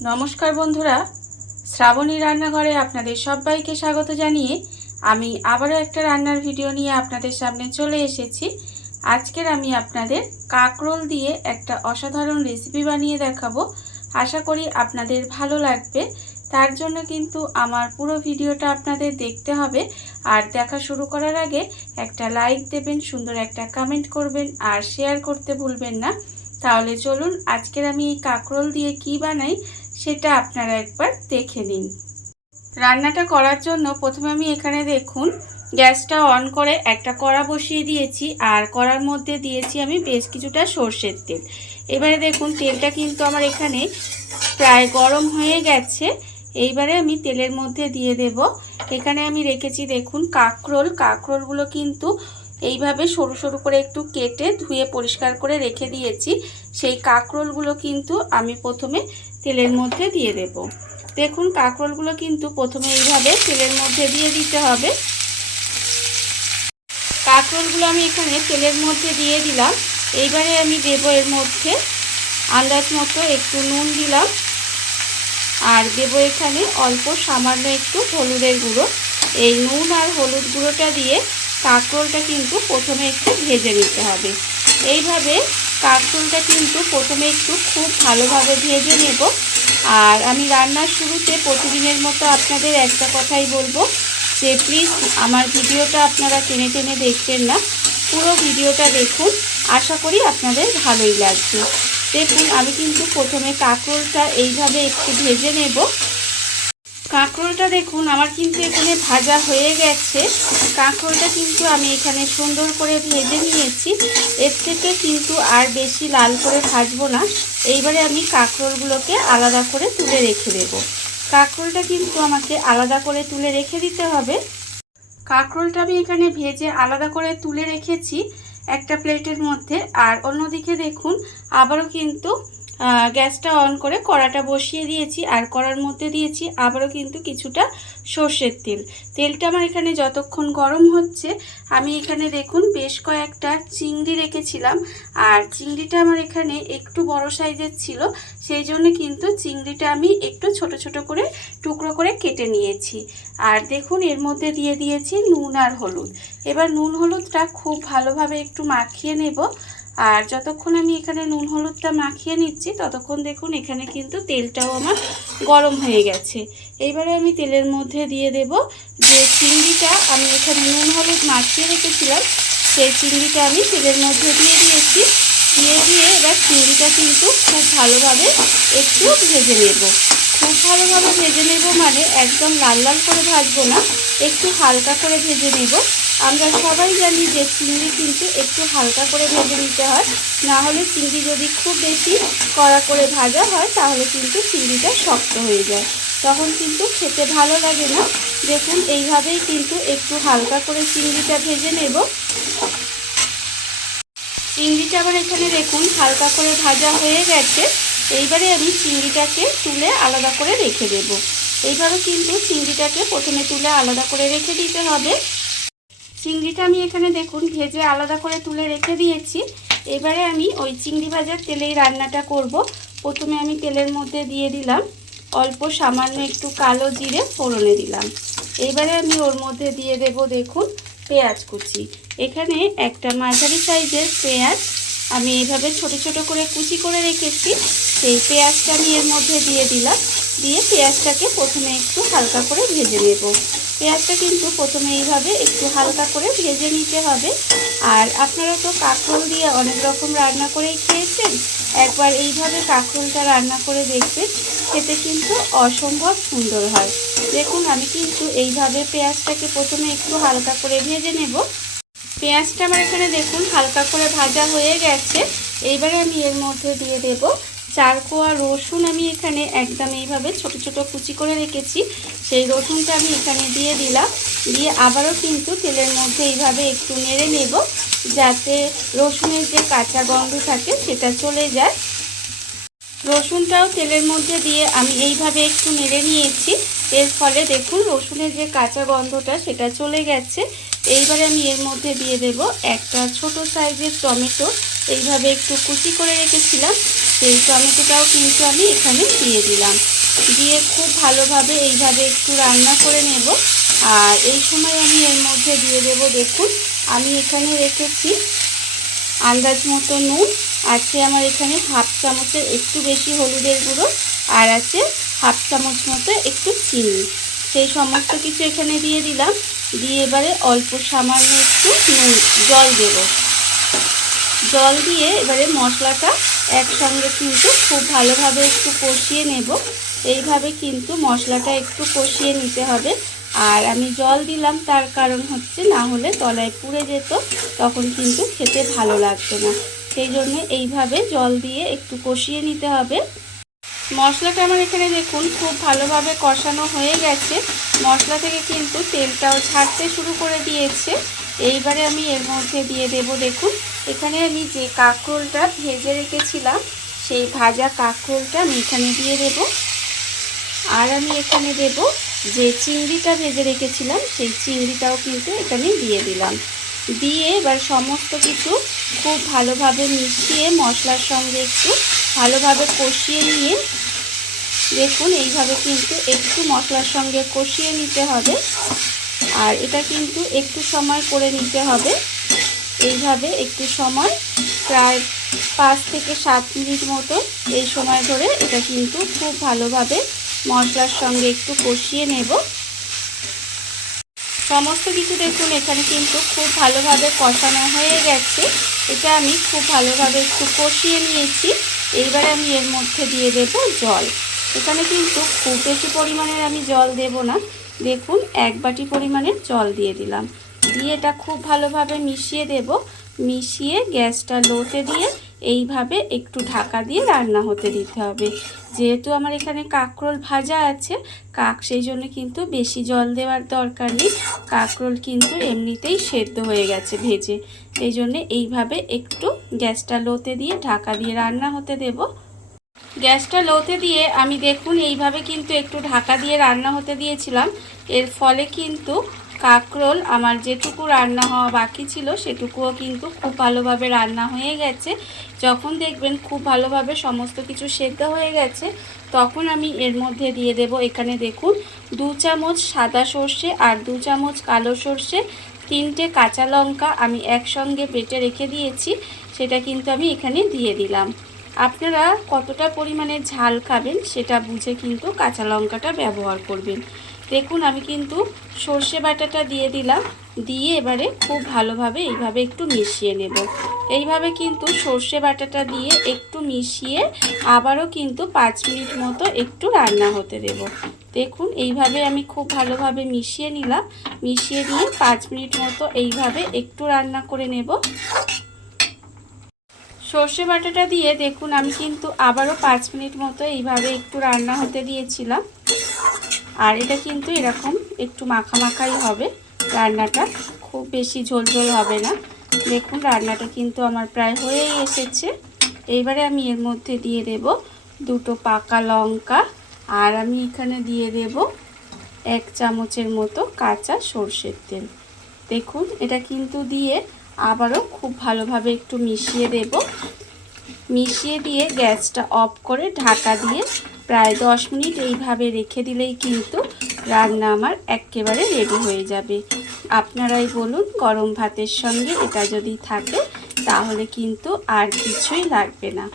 নমস্কার বন্ধুরা, শ্রাবণী রান্নাঘরে আপনাদের সবাইকে স্বাগত জানিয়ে আমি আবারও একটা রান্নার ভিডিও নিয়ে আপনাদের সামনে চলে এসেছি। আজকের আমি আপনাদের কাঁকরোল দিয়ে একটা অসাধারণ রেসিপি বানিয়ে দেখাবো। আশা করি আপনাদের ভালো লাগবে। তার জন্য কিন্তু আমার পুরো ভিডিওটা আপনাদের দেখতে হবে। আর দেখা শুরু করার আগে একটা লাইক দেবেন, সুন্দর একটা কমেন্ট করবেন আর শেয়ার করতে ভুলবেন না। তাহলে চলুন আজকের আমি এই কাঁকরোল দিয়ে কি বানাই সেটা আপনারা একবার দেখে নিন। রান্নাটা করার জন্য প্রথমে আমি এখানে দেখুন গ্যাসটা অন করে একটা কড়া বসিয়ে দিয়েছি আর কড়ার মধ্যে দিয়েছি আমি বেশ কিছুটা সর্ষের তেল। এবারে দেখুন তেলটা কিন্তু আমার এখানে প্রায় গরম হয়ে গেছে। এইবারে আমি তেলের মধ্যে দিয়ে দেব, এখানে আমি রেখেছি দেখুন কাঁকরোলগুলো কিন্তু এইভাবে সরু সরু করে একটু কেটে ধুয়ে পরিষ্কার করে রেখে দিয়েছি। সেই কাঁকরোলগুলো কিন্তু আমি প্রথমে তেলের মধ্যে দিয়ে দেব। দেখুন কাঁকরোলগুলো কিন্তু প্রথমে এইভাবে তেলের মধ্যে দিয়ে দিতে হবে। কাঁকরোলগুলো আমি এখানে তেলের মধ্যে দিয়ে দিলাম। এইবারে আমি দেব এর মধ্যে আন্দাজ মতো একটু নুন দিলাম আর দেব এখানে অল্প সামান্য একটু হলুদের গুঁড়ো। এই নুন আর হলুদ গুঁড়োটা দিয়ে কাঁকরোলটা কিন্তু প্রথমে একটু ভেজে নিতে হবে। এইভাবে কাঁকরোলটা কিন্তু প্রথমে একটু খুব ভালোভাবে ভেজে নেব। আর আমি রান্নার শুরুতে প্রতিদিনের মতো আপনাদের একটা কথাই বলবো যে প্লিজ আমার ভিডিওটা আপনারা টেনে টেনে দেখবেন না, পুরো ভিডিওটা দেখুন, আশা করি আপনাদের ভালোই লাগবে। দেখুন আমি কিন্তু প্রথমে কাঁকরোলটা এইভাবে একটু ভেজে নেব। কাঁকরোলটা দেখুন আমার কিন্তু এখানে ভাজা হয়ে গেছে। কাঁকরোলটা কিন্তু আমি এখানে সুন্দর করে ভেজে নিয়েছি। এর থেকে কিন্তু আর বেশি লাল করে ভাজবো না। এইবারে আমি কাঁকরোলগুলোকে আলাদা করে তুলে রেখে দেব। কাঁকরোলটা কিন্তু আমাকে আলাদা করে তুলে রেখে দিতে হবে। কাঁকরোলটা আমি এখানে ভেজে আলাদা করে তুলে রেখেছি একটা প্লেটের মধ্যে। আর অন্যদিকে দেখুন আবারও কিন্তু গ্যাসটা অন করে কড়াটা বসিয়ে দিয়েছি আর কড়ার মধ্যে দিয়েছি আবারও কিন্তু কিছুটা সর্ষের তেল। তেলটা আমার এখানে যতক্ষণ গরম হচ্ছে আমি এখানে দেখুন বেশ কয়েকটা চিংড়ি রেখেছিলাম। আর চিংড়িটা আমার এখানে একটু বড় সাইজের ছিল, সেই জন্য কিন্তু চিংড়িটা আমি একটু ছোট ছোট করে টুকরো করে কেটে নিয়েছি। আর দেখুন এর মধ্যে দিয়ে দিয়েছি নুন আর হলুদ। এবার নুন হলুদটা খুব ভালোভাবে একটু মাখিয়ে নেব। আর যতক্ষণ আমি এখানে নুন হলুদটা মাখিয়ে নিচ্ছি ততক্ষণ দেখুন এখানে কিন্তু তেলটাও আমার গরম হয়ে গেছে। এইবারে আমি তেলের মধ্যে দিয়ে দেব যে চিংড়িটা আমি এখানে নুন হলুদ মাখিয়ে রেখেছিলাম, সেই চিংড়িটা আমি তেলের মধ্যে দিয়ে দিয়েছি। দিয়ে এবার চিংড়িটা কিন্তু খুব ভালোভাবে একটু ভেজে নেব। খুব ভালোভাবে ভেজে নেব মানে একদম লাল লাল করে ভাজবো না, একটু হালকা করে ভেজে নেব। আমরা সবাই জানি যে চিংড়ি কিন্তু একটু হালকা করে ভেজে নিতে হয়, না হলে চিংড়ি যদি খুব বেশি কড়া করে ভাজা হয় তাহলে কিন্তু চিংড়িটা শক্ত হয়ে যায়, তখন কিন্তু খেতে ভালো লাগে না। দেখুন এইভাবেই কিন্তু একটু হালকা করে চিংড়িটা ভেজে নেব। চিংড়িটা আবার এখানে দেখুন হালকা করে ভাজা হয়ে গেছে। এইবারে আমি চিংড়িটাকে তুলে আলাদা করে রেখে দেব। এইভাবে কিন্তু চিংড়িটাকে প্রথমে তুলে আলাদা করে রেখে দিতে হবে। চিংড়িটা আমি এখানে দেখুন ভেজে আলাদা করে তুলে রেখে দিয়েছি। এবারে আমি ওই চিংড়ি ভাজার তেলেই রান্নাটা করব। প্রথমে আমি তেলের মধ্যে দিয়ে দিলাম অল্প সামান্য একটু কালো জিরে ফোড়নে দিলাম। এইবারে আমি ওর মধ্যে দিয়ে দেব দেখুন পেঁয়াজ কুচি। এখানে একটা মাঝারি সাইজের পেঁয়াজ আমি এইভাবে ছোট ছোট করে কুচি করে রেখেছি, সেই পেঁয়াজটা আমি এর মধ্যে দিয়ে দিলাম। দিয়ে পেঁয়াজটাকে প্রথমে একটু হালকা করে ভেজে নেব। পেঁয়াজটা কিন্তু প্রথমে এইভাবে একটু হালকা করে ভেজে নিতে হবে। আর আপনারা তো কাঁকরোল দিয়ে অনেক রকম রান্না করেই খেয়েছেন, একবার এইভাবে কাঁকরোলটা রান্না করে দেখবেন, খেতে কিন্তু অসম্ভব সুন্দর হয়। দেখুন আমি কিন্তু এইভাবে পেঁয়াজটাকে প্রথমে একটু হালকা করে ভেজে নেব। পেঁয়াজটা আমার এখানে দেখুন হালকা করে ভাজা হয়ে গেছে। এইবারে আমি এর মধ্যে দিয়ে দেব 4 কোয়া রসুন। আমি এখানে একদম এইভাবে ছোট ছোট কুচি করে রেখেছি, সেই রসুনটা আমি এখানে দিয়ে দিলাম। দিয়ে আবারও কিন্তু তেলের মধ্যে এইভাবে একটু নেড়ে নেব যাতে রসুনের যে কাঁচা গন্ধ থাকে সেটা চলে যায়। রসুনটাও তেলের মধ্যে দিয়ে আমি এইভাবে একটু নেড়ে নিয়েছি। এর ফলে দেখুন রসুনের যে কাঁচা গন্ধটা সেটা চলে গেছে। এইবারে আমি এর মধ্যে দিয়ে দেব একটা ছোট সাইজের টমেটো, এইভাবে একটু কুচি করে রেখেছিলাম সেই টমেটোটাও কিন্তু আমি এখানে দিয়ে দিলাম। দিয়ে খুব ভালোভাবে এইভাবে একটু রান্না করে নেব। আর এই সময় আমি এর মধ্যে দিয়ে দেব, দেখুন আমি এখানে রেখেছি আন্দাজ মতো নুন, আছে আমার এখানে হাফ চামচের একটু বেশি হলুদের গুঁড়ো, আর আছে হাফ চামচ মতো একটু চিনি। সেই সমস্ত কিছু এখানে দিয়ে দিলাম। দিয়ে এবারে অল্প সামান্য একটু জল দেব। জল দিয়ে এবারে মশলাটা একসঙ্গে কিন্তু খুব ভালোভাবে একটু কষিয়ে নেব। এইভাবে কিন্তু মশলাটা একটু কষিয়ে নিতে হবে। আর আমি জল দিলাম তার কারণ হচ্ছে, না হলে তলায় পুড়ে যেত, তখন কিন্তু খেতে ভালো লাগতো না। সেই জন্য এইভাবে জল দিয়ে একটু কষিয়ে নিতে হবে। মশলাটা আমার এখানে দেখুন খুব ভালোভাবে কষানো হয়ে গেছে। মশলা থেকে কিন্তু তেলটাও ছাড়তে শুরু করে দিয়েছে। এইবারে আমি এর মধ্যে দিয়ে দেব, দেখুন এখানে আমি যে কাঁকরোলটা ভেজে রেখেছিলাম সেই ভাজা কাঁকরোলটা আমি এখানে দিয়ে দেব। আর আমি এখানে দেব যে চিংড়িটা ভেজে রেখেছিলাম সেই চিংড়িটাও কিন্তু এখানে দিয়ে দিলাম। দিয়ে এবার সমস্ত কিছু খুব ভালোভাবে মিশিয়ে মশলার সঙ্গে একটু ভালোভাবে কষিয়ে নিয়ে, দেখুন এইভাবে কিন্তু একটু মশলার সঙ্গে কষিয়ে নিতে হবে। আর এটা কিন্তু একটু সময় করে নিতে হবে। এইভাবে একটু সময়, প্রায় 5 থেকে 7 মিনিট মতো এই সময় ধরে এটা কিন্তু খুব ভালোভাবে মশলার সঙ্গে একটু কষিয়ে নেব। সমস্ত কিছু দেখুন এখানে কিন্তু খুব ভালোভাবে কষানো হয়ে গেছে। এটা আমি খুব ভালোভাবে একটু কষিয়ে নিয়েছি। এইবারে আমি এর মধ্যে দিয়ে দেব জল। এখানে কিন্তু খুব বেশি পরিমাণের আমি জল দেব না, দেখুন 1 বাটি পরিমাণের জল দিয়ে দিলাম। দিয়ে এটা খুব ভালোভাবে মিশিয়ে দেব। মিশিয়ে গ্যাসটা লোতে দিয়ে এইভাবে একটু ঢাকা দিয়ে রান্না হতে দিতে হবে। যেহেতু আমার এখানে কাঁকরোল ভাজা আছে, সেই জন্য কিন্তু বেশি জল দেওয়ার দরকার নেই। কাঁকরোল কিন্তু এমনিতেই সেদ্ধ হয়ে গেছে ভেজে। সেই জন্য এইভাবে একটু গ্যাসটা লোতে দিয়ে ঢাকা দিয়ে রান্না হতে দেব। গ্যাসটা লোতে দিয়ে আমি দেখুন এইভাবে কিন্তু একটু ঢাকা দিয়ে রান্না হতে দিয়েছিলাম। এর ফলে কিন্তু কাঁকরোল আমার যেটুকু রান্না হওয়া বাকি ছিল সেটুকুও কিন্তু খুব ভালোভাবে রান্না হয়ে গেছে। যখন দেখবেন খুব ভালোভাবে সমস্ত কিছু সেদ্ধ হয়ে গেছে, তখন আমি এর মধ্যে দিয়ে দেব, এখানে দেখুন 2 চামচ সাদা সর্ষে আর 2 চামচ কালো সর্ষে, 3টে কাঁচা লঙ্কা আমি একসঙ্গে বেটে রেখে দিয়েছি, সেটা কিন্তু আমি এখানে দিয়ে দিলাম। আপনারা কতটা পরিমাণে ঝাল খাবেন সেটা বুঝে কিন্তু কাঁচা লঙ্কাটা ব্যবহার করবেন। দেখুন আমি কিন্তু সর্ষে বাটাটা দিয়ে দিলাম। দিয়ে এবারে খুব ভালোভাবে এইভাবে একটু মিশিয়ে নেব। এইভাবে কিন্তু সর্ষে বাটাটা দিয়ে একটু মিশিয়ে আবারও কিন্তু 5 মিনিট মতো একটু রান্না হতে দেব। দেখুন এইভাবে আমি খুব ভালোভাবে মিশিয়ে নিলাম। মিশিয়ে দিয়ে 5 মিনিট মতো এইভাবে একটু রান্না করে নেব। সর্ষে বাটাটা দিয়ে দেখুন আমি কিন্তু আবারও 5 মিনিট মতো এইভাবে একটু রান্না হতে দিয়েছিলাম। আর এটা কিন্তু এরকম একটু মাখা মাখাই হবে রান্নাটা, খুব বেশি ঝোল ঝোল হবে না। দেখুন রান্নাটা কিন্তু আমার প্রায় হয়েই এসেছে। এইবারে আমি এর মধ্যে দিয়ে দেব 2টো পাকা লঙ্কা, আর আমি এখানে দিয়ে দেব 1 চামচের মতো কাঁচা সর্ষের তেল। দেখুন এটা কিন্তু দিয়ে আবারও খুব ভালোভাবে একটু মিশিয়ে দেব। মিশিয়ে দিয়ে গ্যাসটা অফ করে ঢাকা দিয়ে প্রায় 10 মিনিট এইভাবে রেখে দিলেই কিন্তু রান্না আমার একেবারে রেডি হয়ে যাবে। আপনারাই বলুন, গরম ভাতের সঙ্গে এটা যদি থাকে তাহলে কিন্তু আর কিছুই লাগবে না।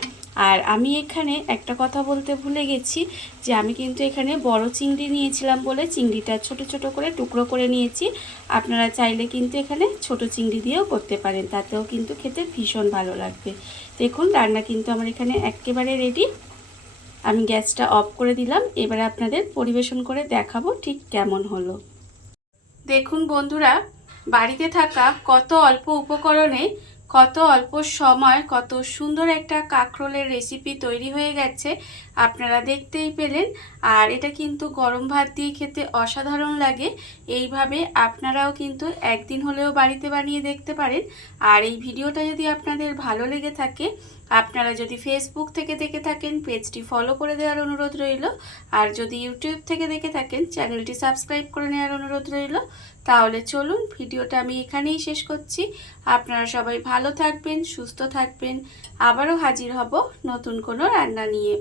আর আমি এখানে একটা কথা বলতে ভুলে গেছি, যে আমি কিন্তু এখানে বড় চিংড়ি নিয়েছিলাম বলে চিংড়িটা ছোট ছোট করে টুকরো করে নিয়েছি। আপনারা চাইলে কিন্তু এখানে ছোট চিংড়ি দিয়েও করতে পারেন, তাতেও কিন্তু খেতে ভীষণ ভালো লাগবে। দেখুন রান্না কিন্তু আমার এখানে একেবারে রেডি। আমি গ্যাসটা অফ করে দিলাম। এবারে আপনাদের পরিবেশন করে দেখাবো ঠিক কেমন হলো। দেখুন বন্ধুরা, বাড়িতে থাকা কত অল্প উপকরণে কত অল্প সময় কত সুন্দর একটা কাঁকরোলের রেসিপি তৈরি হয়ে গেছে, আপনারা দেখতেই পেলেন। আর এটা কিন্তু গরম ভাত দিয়ে খেতে অসাধারণ লাগে। এইভাবে আপনারাও কিন্তু একদিন হলেও বাড়িতে বানিয়ে দেখতে পারেন। আর এই ভিডিওটা যদি আপনাদের ভালো লেগে থাকে, আপনারা যদি ফেসবুক থেকে দেখে থাকেন পেজটি ফলো করে দেওয়ার অনুরোধ রইল, আর যদি ইউটিউব থেকে দেখে থাকেন চ্যানেলটি সাবস্ক্রাইব করে নেওয়ার অনুরোধ রইল। তাহলে চলুন ভিডিওটা আমি এখানেই শেষ করছি। আপনারা সবাই ভালো থাকবেন, সুস্থ থাকবেন। আবারও হাজির হব নতুন কোনো রান্না নিয়ে।